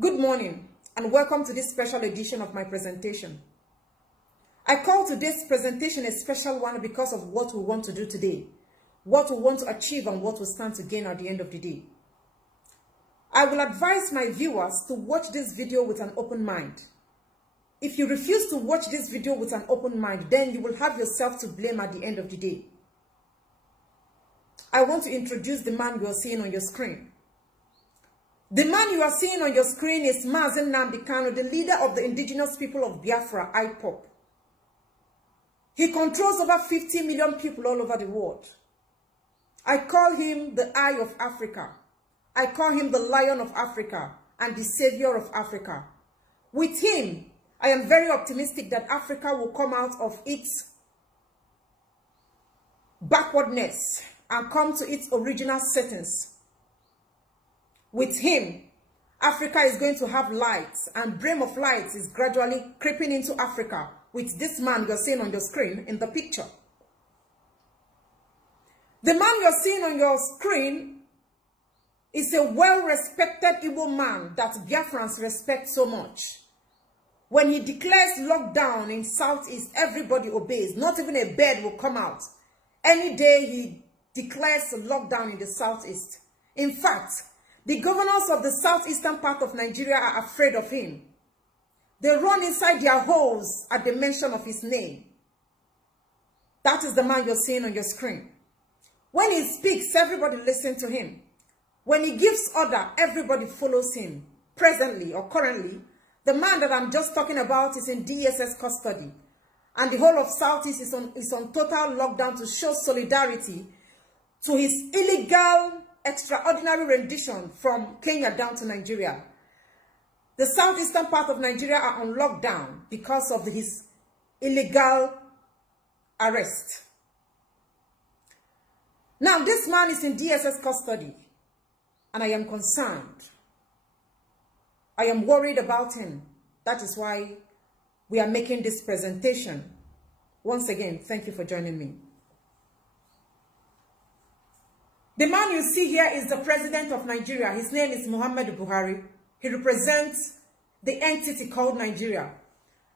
Good morning and welcome to this special edition of my presentation. I call today's presentation a special one because of what we want to do today, what we want to achieve and what we stand to gain at the end of the day. I will advise my viewers to watch this video with an open mind. If you refuse to watch this video with an open mind, then you will have yourself to blame at the end of the day. I want to introduce the man you are seeing on your screen. The man you are seeing on your screen is Mazi Nnamdi Kanu, the leader of the indigenous people of Biafra, IPOB. He controls over 50 million people all over the world. I call him the Eye of Africa. I call him the Lion of Africa and the Savior of Africa. With him, I am very optimistic that Africa will come out of its backwardness and come to its original settings. With him, Africa is going to have light, and Brim of Light is gradually creeping into Africa with this man you're seeing on your screen in the picture. The man you're seeing on your screen is a well-respected Igbo man that Biafrans respect so much. When he declares lockdown in Southeast, everybody obeys. Not even a bird will come out. Any day he declares a lockdown in the Southeast. In fact, the governors of the southeastern part of Nigeria are afraid of him. They run inside their holes at the mention of his name. That is the man you're seeing on your screen. When he speaks, everybody listens to him. When he gives order, everybody follows him. Presently or currently, the man that I'm just talking about is in DSS custody. And the whole of Southeast is on total lockdown to show solidarity to his illegal extraordinary rendition from Kenya down to Nigeria. The southeastern part of Nigeria are on lockdown because of his illegal arrest. Now, this man is in DSS custody, and I am concerned. I am worried about him. That is why we are making this presentation. Once again, thank you for joining me. The man you see here is the president of Nigeria. His name is Muhammadu Buhari. He represents the entity called Nigeria.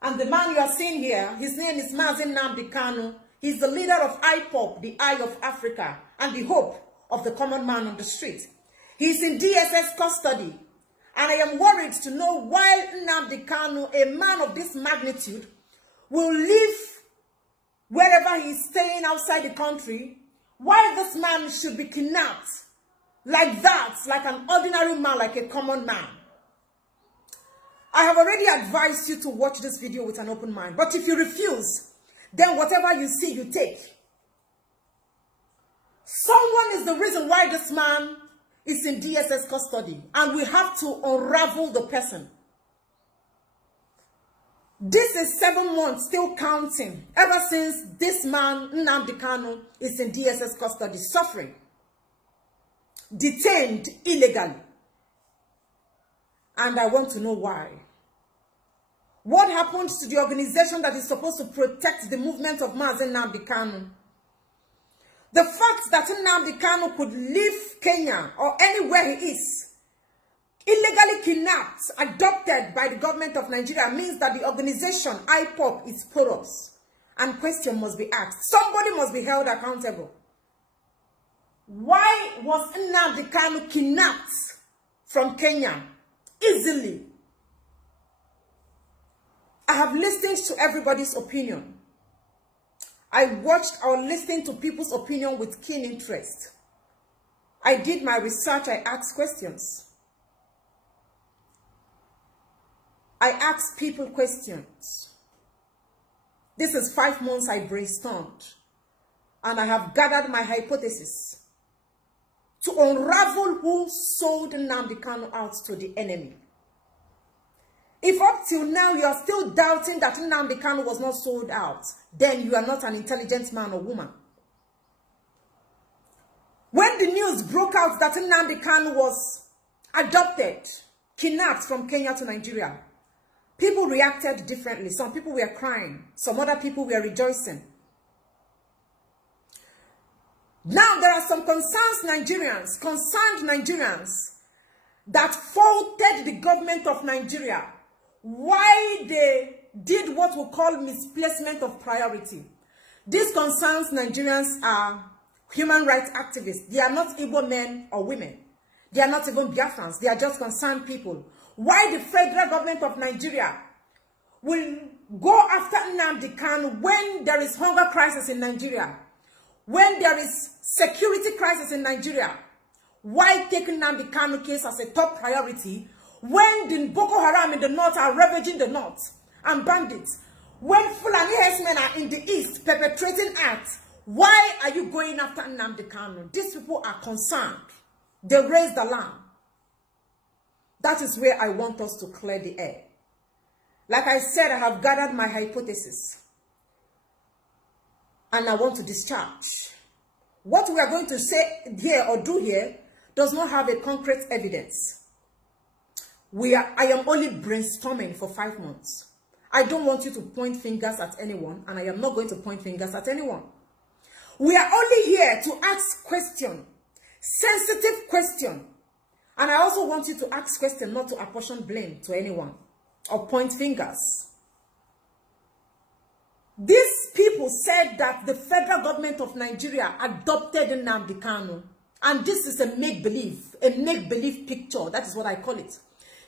And the man you are seeing here, his name is Mazi Nnamdi Kanu. He's the leader of IPOB, the Eye of Africa, and the hope of the common man on the street. He's in DSS custody. And I am worried to know why Nnamdi Kanu, a man of this magnitude, will live wherever he is staying outside the country. Why this man should be kidnapped like that, like an ordinary man, like a common man. I have already advised you to watch this video with an open mind. But if you refuse, then whatever you see, you take. Someone is the reason why this man is in DSS custody. And we have to unravel the person. This is 7 months, still counting, ever since this man, Nnamdi Kanu, is in DSS custody, suffering, detained illegally. And I want to know why. What happened to the organization that is supposed to protect the movement of Mazi Nnamdi Kanu? The fact that Nnamdi Kanu could leave Kenya or anywhere he is, illegally kidnapped, adopted by the government of Nigeria, means that the organization, IPOB, is porous. And question must be asked. Somebody must be held accountable. Why was Nnamdi Kanu kidnapped from Kenya easily? I have listened to everybody's opinion. I watched or listened to people's opinion with keen interest. I did my research. I asked questions. I ask people questions. This is 5 months I brainstormed. And I have gathered my hypothesis to unravel who sold Nnamdi Kanu out to the enemy. If up till now you are still doubting that Nnamdi Kanu was not sold out, then you are not an intelligent man or woman. When the news broke out that Nnamdi Kanu was adopted, kidnapped from Kenya to Nigeria, people reacted differently. Some people were crying. Some other people were rejoicing. Now, there are some concerned Nigerians that faulted the government of Nigeria, why they did what we call misplacement of priority. This concerns Nigerians are human rights activists. They are not Igbo men or women. They are not even Biafrans. They are just concerned people. Why the federal government of Nigeria will go after Nnamdi Kanu when there is hunger crisis in Nigeria, when there is security crisis in Nigeria? Why take Nnamdi Kanu case as a top priority when the Boko Haram in the north are ravaging the north and bandits? When Fulani herdsmen are in the east perpetrating acts, why are you going after Nnamdi Kanu? These people are concerned. They raise the lamb. That is where I want us to clear the air. Like I said, I have gathered my hypothesis. And I want to discharge. What we are going to say here or do here does not have a concrete evidence. I am only brainstorming for 5 months. I don't want you to point fingers at anyone, and I am not going to point fingers at anyone. We are only here to ask questions, sensitive questions. And I also want you to ask questions, not to apportion blame to anyone or point fingers. These people said that the federal government of Nigeria adopted Nnamdi Kanu. And this is a make-believe picture. That is what I call it.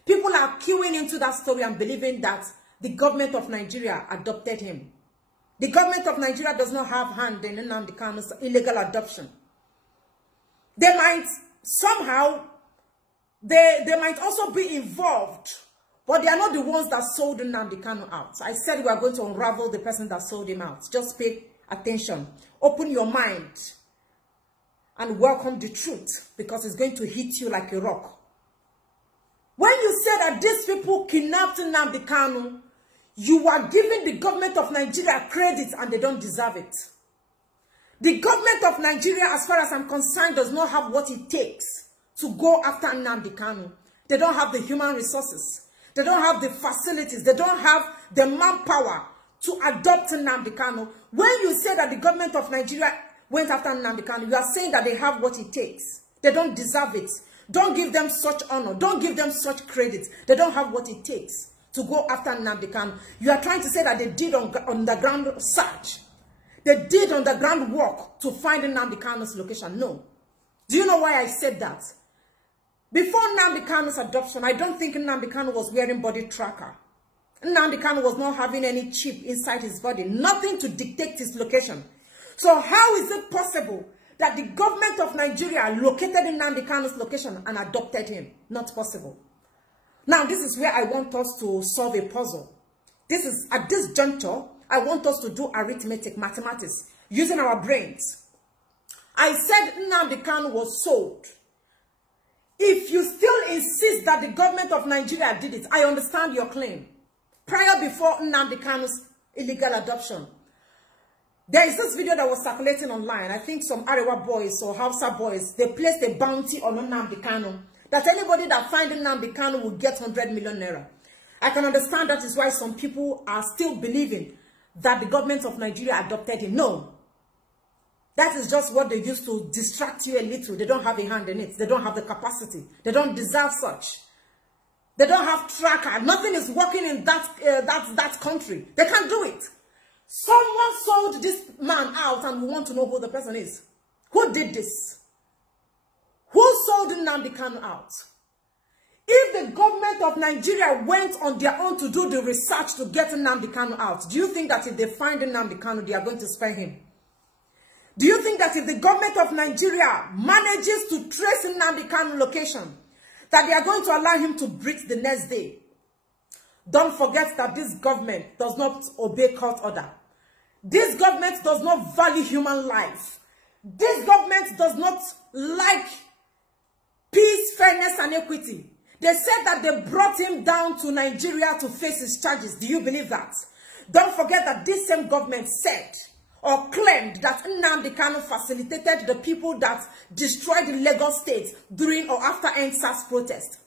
People are queuing into that story and believing that the government of Nigeria adopted him. The government of Nigeria does not have hand in Nnamdi Kanu's illegal adoption. They might somehow, they might also be involved, but they are not the ones that sold Nnamdi Kanu out. I said we are going to unravel the person that sold him out. Just pay attention. Open your mind and welcome the truth, because it's going to hit you like a rock. When you say that these people kidnapped Nnamdi Kanu, you are giving the government of Nigeria credit and they don't deserve it. The government of Nigeria, as far as I'm concerned, does not have what it takes to go after Nnamdi Kanu. They don't have the human resources. They don't have the facilities. They don't have the manpower to adopt Nnamdi Kanu. When you say that the government of Nigeria went after Nnamdi Kanu, you are saying that they have what it takes. They don't deserve it. Don't give them such honor. Don't give them such credit. They don't have what it takes to go after Nnamdi Kanu. You are trying to say that they did underground search. They did underground work to find Nnamdi Kanu's location. No. Do you know why I said that? Before Nnamdi Kanu's adoption, I don't think Nnamdi Kanu was wearing body tracker. Nnamdi Kanu was not having any chip inside his body. Nothing to dictate his location. So how is it possible that the government of Nigeria located Nnamdi Kanu's location and adopted him? Not possible. Now, this is where I want us to solve a puzzle. This is, at this juncture, I want us to do arithmetic, mathematics, using our brains. I said Nnamdi Kanu was sold. If you still insist that the government of Nigeria did it, I understand your claim. Before Nnamdi Kanu's illegal adoption, there is this video that was circulating online. I think some Arewa boys or Hausa boys, they placed a bounty on Nnamdi Kanu, that anybody that finds Nnamdi Kanu will get 100 million naira. I can understand that is why some people are still believing that the government of Nigeria adopted him. No. That is just what they used to distract you a little. They don't have a hand in it. They don't have the capacity. They don't deserve such. They don't have tracker. Nothing is working in that country. They can't do it. Someone sold this man out and we want to know who the person is. Who did this? Who sold Nnamdi Kanu out? If the government of Nigeria went on their own to do the research to get Nnamdi Kanu out, do you think that if they find Nnamdi Kanu, they are going to spare him? Do you think that if the government of Nigeria manages to trace Nnamdi Kanu's location, that they are going to allow him to breathe the next day? Don't forget that this government does not obey court order. This government does not value human life. This government does not like peace, fairness, and equity. They said that they brought him down to Nigeria to face his charges. Do you believe that? Don't forget that this same government said or claimed that Nnamdi Kanu facilitated the people that destroyed the Lagos state during or after NSAS protest.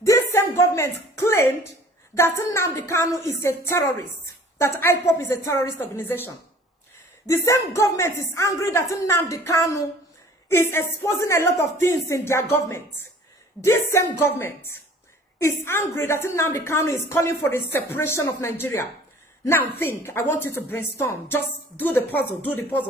This same government claimed that Nnamdi Kanu is a terrorist, that IPOP is a terrorist organization. The same government is angry that Nnamdi Kanu is exposing a lot of things in their government. this same government is angry that Nnamdi Kanu is calling for the separation of Nigeria. Now think, I want you to brainstorm. Just do the puzzle,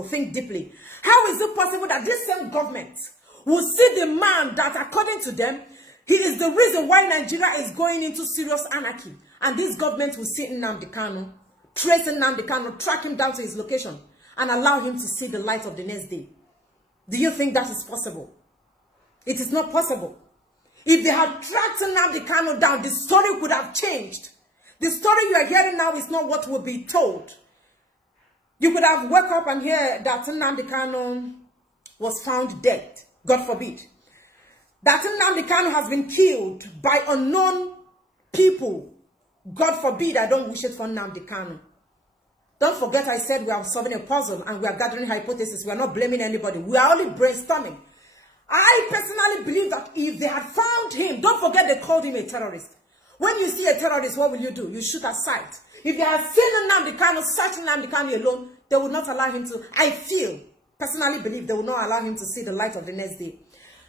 think deeply. How is it possible that this same government will see the man that, according to them, he is the reason why Nigeria is going into serious anarchy? And this government will see Nnamdi Kanu, trace Nnamdi Kanu, track him down to his location, and allow him to see the light of the next day. Do you think that is possible? It is not possible. If they had tracked Nnamdi Kanu down, the story could have changed. The story you are hearing now is not what will be told. You could have woke up and hear that Nnamdi Kanu was found dead. God forbid. That Nnamdi Kanu has been killed by unknown people. God forbid, I don't wish it for Nnamdi Kanu. Don't forget I said we are solving a puzzle and we are gathering hypotheses. We are not blaming anybody. We are only brainstorming. I personally believe that if they had found him, don't forget they called him a terrorist. When you see a terrorist, what will you do? You shoot at sight. If they had seen Nnamdi Kanu, searching Nnamdi Kanu alone, they would not allow him to, personally believe they would not allow him to see the light of the next day.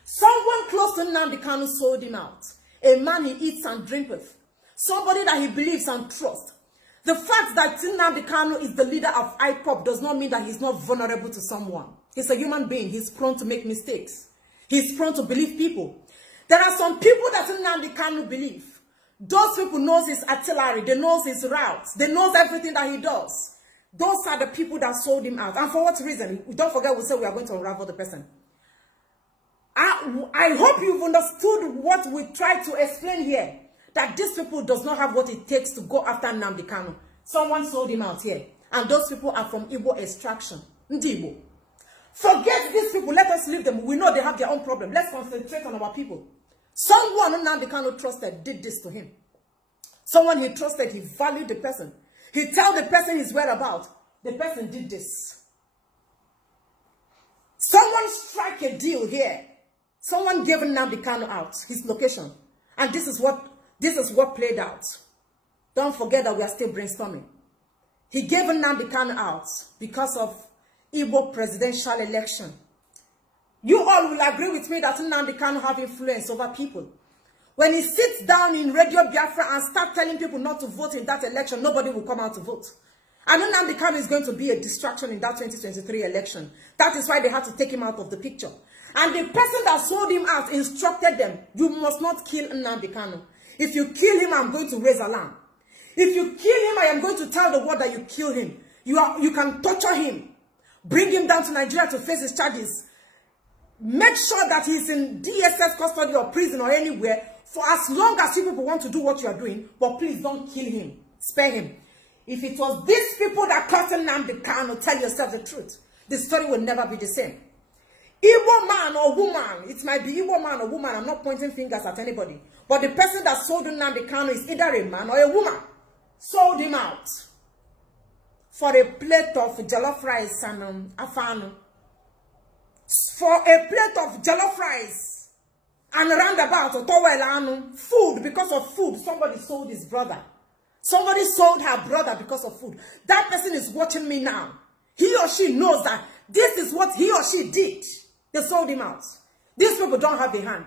Someone close to Nnamdi Kanu sold him out. A man he eats and drinks with. Somebody that he believes and trusts. The fact that Nnamdi Kanu is the leader of IPOP does not mean that he's not vulnerable to someone. He's a human being. He's prone to make mistakes. He's prone to believe people. There are some people that Nnamdi Kanu believe. Those people knows his artillery. They knows his routes. They knows everything that he does. Those are the people that sold him out. And for what reason? Don't forget we said we are going to unravel the person. I hope you've understood what we try to explain here. That these people does not have what it takes to go after Nnamdi Kanu. Someone sold him out here. And those people are from Igbo extraction. Ndibo. Forget these people. Let us leave them. We know they have their own problem. Let's concentrate on our people. Someone Nnamdi Kanu trusted did this to him. Someone he trusted, he valued the person. He tell the person his whereabouts. The person did this. Someone strike a deal here. Someone gave Nnamdi Kanu out, his location. And this is what played out. Don't forget that we are still brainstorming. He gave Nnamdi Kanu out because of Igbo presidential election. You all will agree with me that Nnamdi Kanu have influence over people. When he sits down in Radio Biafra and starts telling people not to vote in that election, nobody will come out to vote. And Nnamdi Kanu is going to be a distraction in that 2023 election. That is why they had to take him out of the picture. And the person that sold him out instructed them, you must not kill Nnamdi Kanu. If you kill him, I'm going to raise alarm. If you kill him, I am going to tell the world that you killed him. You can torture him. Bring him down to Nigeria to face his charges. Make sure that he's in DSS custody or prison or anywhere for as long as you people want to do what you are doing. But please don't kill him. Spare him. If it was these people that caused Nnamdi Kanu, tell yourself the truth. The story will never be the same. Igbo man or woman, it might be Igbo man or woman, I'm not pointing fingers at anybody. But the person that sold Nnamdi Kanu is either a man or a woman. Sold him out for a plate of jollof rice and afano. For a plate of jollof rice and roundabout or towel food, because of food, somebody sold his brother. Somebody sold her brother because of food. That person is watching me now. He or she knows that this is what he or she did. They sold him out. These people don't have a hand.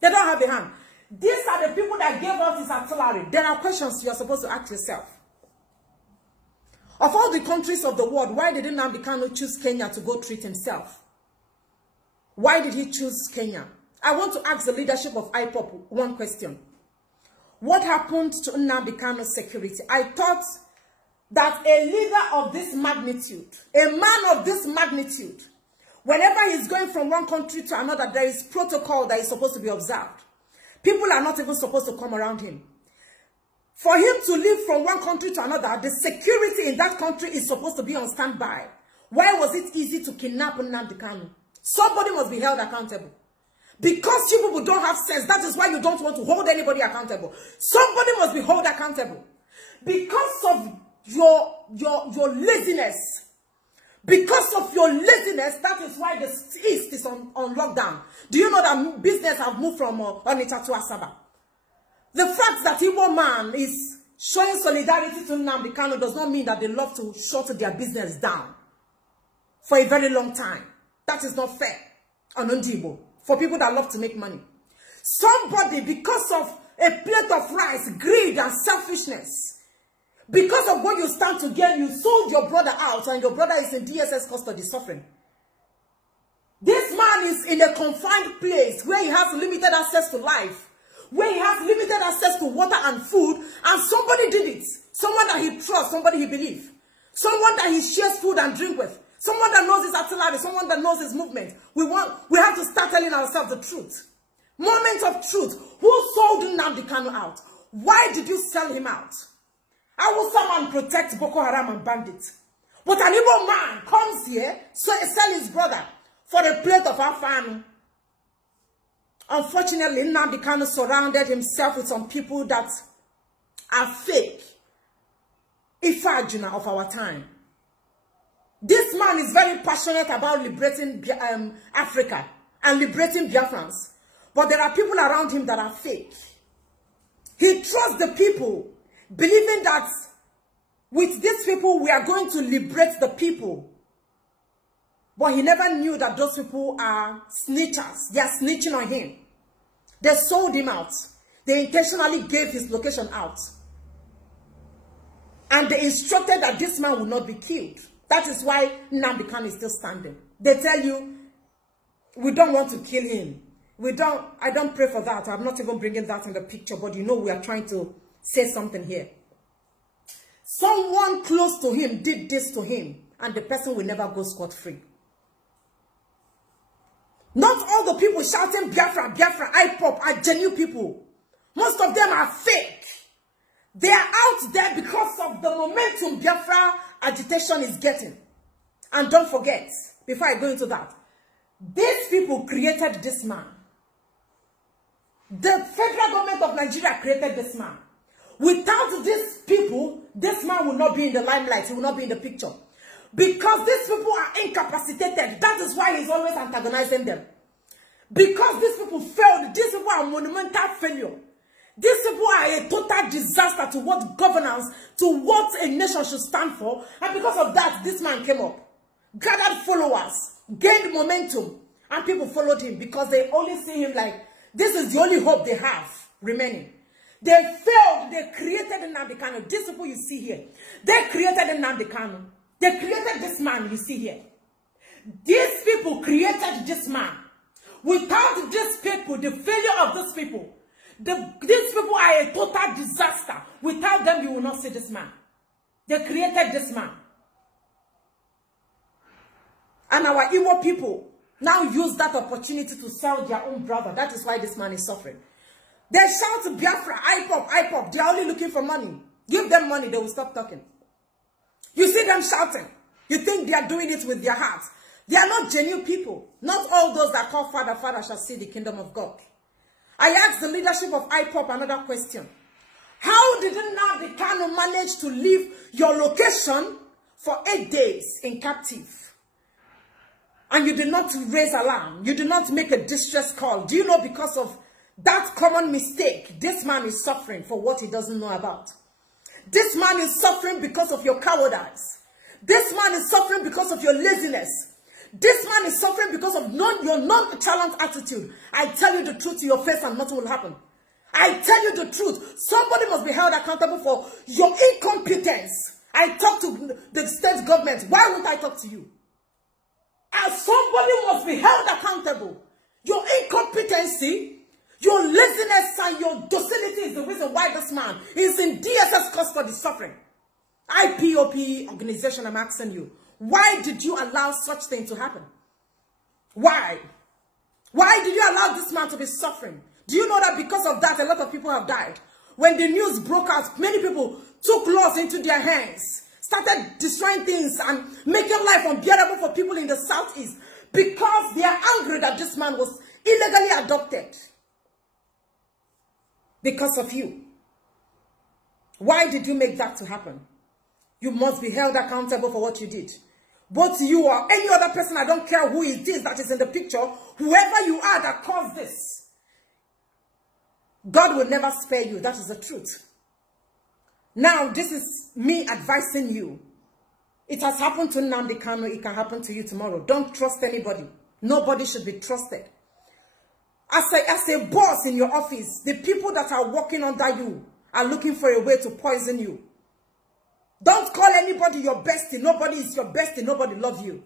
They don't have a hand. These are the people that gave us this artillery. There are questions you are supposed to ask yourself. Of all the countries of the world, why did Nnamdi Kanu choose Kenya to go treat himself? Why did he choose Kenya? I want to ask the leadership of IPOP one question. What happened to Nnamdi Kanu's security? I thought that a leader of this magnitude, a man of this magnitude, whenever he's going from one country to another, there is protocol that is supposed to be observed. People are not even supposed to come around him. For him to leave from one country to another, the security in that country is supposed to be on standby. Why was it easy to kidnap Nnamdi Kanu? Somebody must be held accountable. Because you people don't have sense, that is why you don't want to hold anybody accountable. Somebody must be held accountable. Because of your laziness. Because of your laziness, that is why the East is on lockdown. Do you know that business have moved from Onitsha to Asaba? The fact that Igbo man is showing solidarity to Nnamdi Kanu does not mean that they love to shut their business down for a very long time. That is not fair on Ndibo, for people that love to make money. Somebody, because of a plate of rice, greed and selfishness, because of what you stand to gain, you sold your brother out, and your brother is in DSS custody suffering. This man is in a confined place where he has limited access to life, where he has limited access to water and food, and somebody did it. Someone that he trusts, somebody he believes, someone that he shares food and drink with, someone that knows his artillery, someone that knows his movement. We have to start telling ourselves the truth. Moment of truth. Who sold Nnamdi Kanu out? Why did you sell him out? How will someone protect Boko Haram and bandits? But an evil man comes here, sell his brother for a plate of afanu. Unfortunately, Nnamdi Kanu surrounded himself with some people that are fake. Ifajuna of our time. This man is very passionate about liberating Africa and liberating Biafrans. But there are people around him that are fake. He trusts the people, believing that with these people, we are going to liberate the people. But he never knew that those people are snitchers. They are snitching on him. They sold him out. They intentionally gave his location out. And they instructed that this man would not be killed. That is why Nnamdi Kanu is still standing. They tell you, we don't want to kill him. I don't pray for that. I'm not even bringing that in the picture, but you know we are trying to say something here. Someone close to him did this to him, and the person will never go scot-free. Not all the people shouting Biafra, Biafra, IPOP are genuine people. Most of them are fake. They are out there because of the momentum Biafra agitation is getting. And don't forget, before I go into that, these people created this man. The federal government of Nigeria created this man. Without these people, this man will not be in the limelight. He will not be in the picture. Because these people are incapacitated. That is why he's always antagonizing them. Because these people failed. These people are monumental failure. These people are a total disaster to what governance, to what a nation should stand for. And because of that, this man came up. Gathered followers. Gained momentum. And people followed him because they only see him like, this is the only hope they have remaining. They failed. They created Nnamdi Kanu. These people you see here. They created Nnamdi Kanu. They created this man you see here. These people created this man. Without these people, the failure of these people, these people are a total disaster. Without them, you will not see this man. They created this man. And our Igbo people now use that opportunity to sell their own brother. That is why this man is suffering. They shout Biafra, IPOP, IPOP. They are only looking for money. Give them money, they will stop talking. You see them shouting. You think they are doing it with their hearts. They are not genuine people. Not all those that call Father, Father shall see the kingdom of God. I asked the leadership of IPOP another question. How did Nnamdi Kanu manage to leave your location for 8 days in captive? And you did not raise alarm. You did not make a distress call. Do you know because of that common mistake, this man is suffering for what he doesn't know about? This man is suffering because of your cowardice. This man is suffering because of your laziness. This man is suffering because of your nonchalant attitude. I tell you the truth to your face and nothing will happen. I tell you the truth. Somebody must be held accountable for your incompetence. I talk to the state government. Why won't I talk to you? Somebody must be held accountable. Your incompetency, your laziness and your docility is the reason why this man is in DSS custody suffering. IPOP organization, I'm asking you, why did you allow such thing to happen? Why? Why did you allow this man to be suffering? Do you know that because of that, a lot of people have died? When the news broke out, many people took laws into their hands, started destroying things and making life unbearable for people in the southeast because they are angry that this man was illegally adopted. Because of you. Why did you make that to happen? You must be held accountable for what you did. Both you or any other person, I don't care who it is that is in the picture, whoever you are that caused this, God will never spare you. That is the truth. Now, this is me advising you. It has happened to Nnamdi Kanu. It can happen to you tomorrow. Don't trust anybody. Nobody should be trusted. As a boss in your office, the people that are working under you are looking for a way to poison you. Don't call anybody your bestie. Nobody is your bestie. Nobody loves you.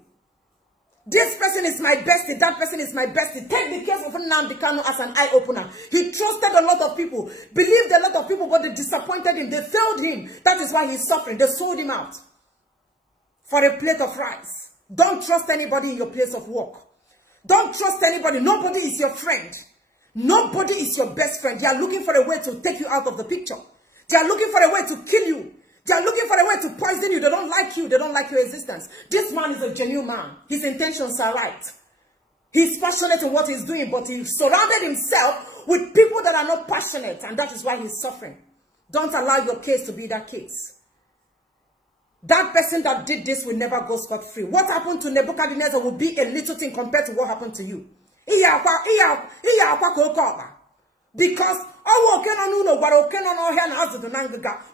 This person is my bestie. That person is my bestie. Take the case of Nnamdi Kanu as an eye-opener. He trusted a lot of people, believed a lot of people, but they disappointed him. They failed him. That is why he's suffering. They sold him out for a plate of rice. Don't trust anybody in your place of work. Don't trust anybody. Nobody is your friend. Nobody is your best friend. They are looking for a way to take you out of the picture. They are looking for a way to kill you. They are looking for a way to poison you. They don't like you. They don't like your existence. This man is a genuine man. His intentions are right. He's passionate in what he's doing, but he surrounded himself with people that are not passionate, and that is why he's suffering. Don't allow your case to be that case. That person that did this will never go scot-free. What happened to Nebuchadnezzar will be a little thing compared to what happened to you. Because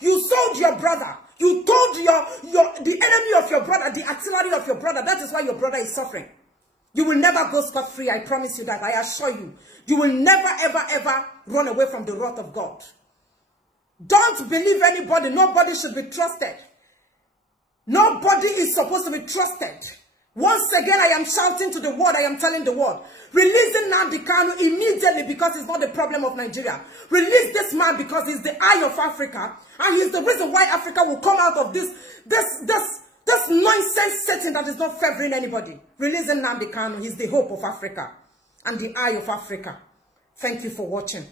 you sold your brother. You told the enemy of your brother, the artillery of your brother. That is why your brother is suffering. You will never go scot-free. I promise you that. I assure you. You will never, ever, ever run away from the wrath of God. Don't believe anybody. Nobody should be trusted. Nobody is supposed to be trusted. Once again, I am shouting to the world. I am telling the world. Releasing Nnamdi Kanu immediately, because it's not the problem of Nigeria. Release this man because he's the eye of Africa. And he's the reason why Africa will come out of this nonsense setting that is not favoring anybody. Releasing Nnamdi Kanu. He's the hope of Africa and the eye of Africa. Thank you for watching.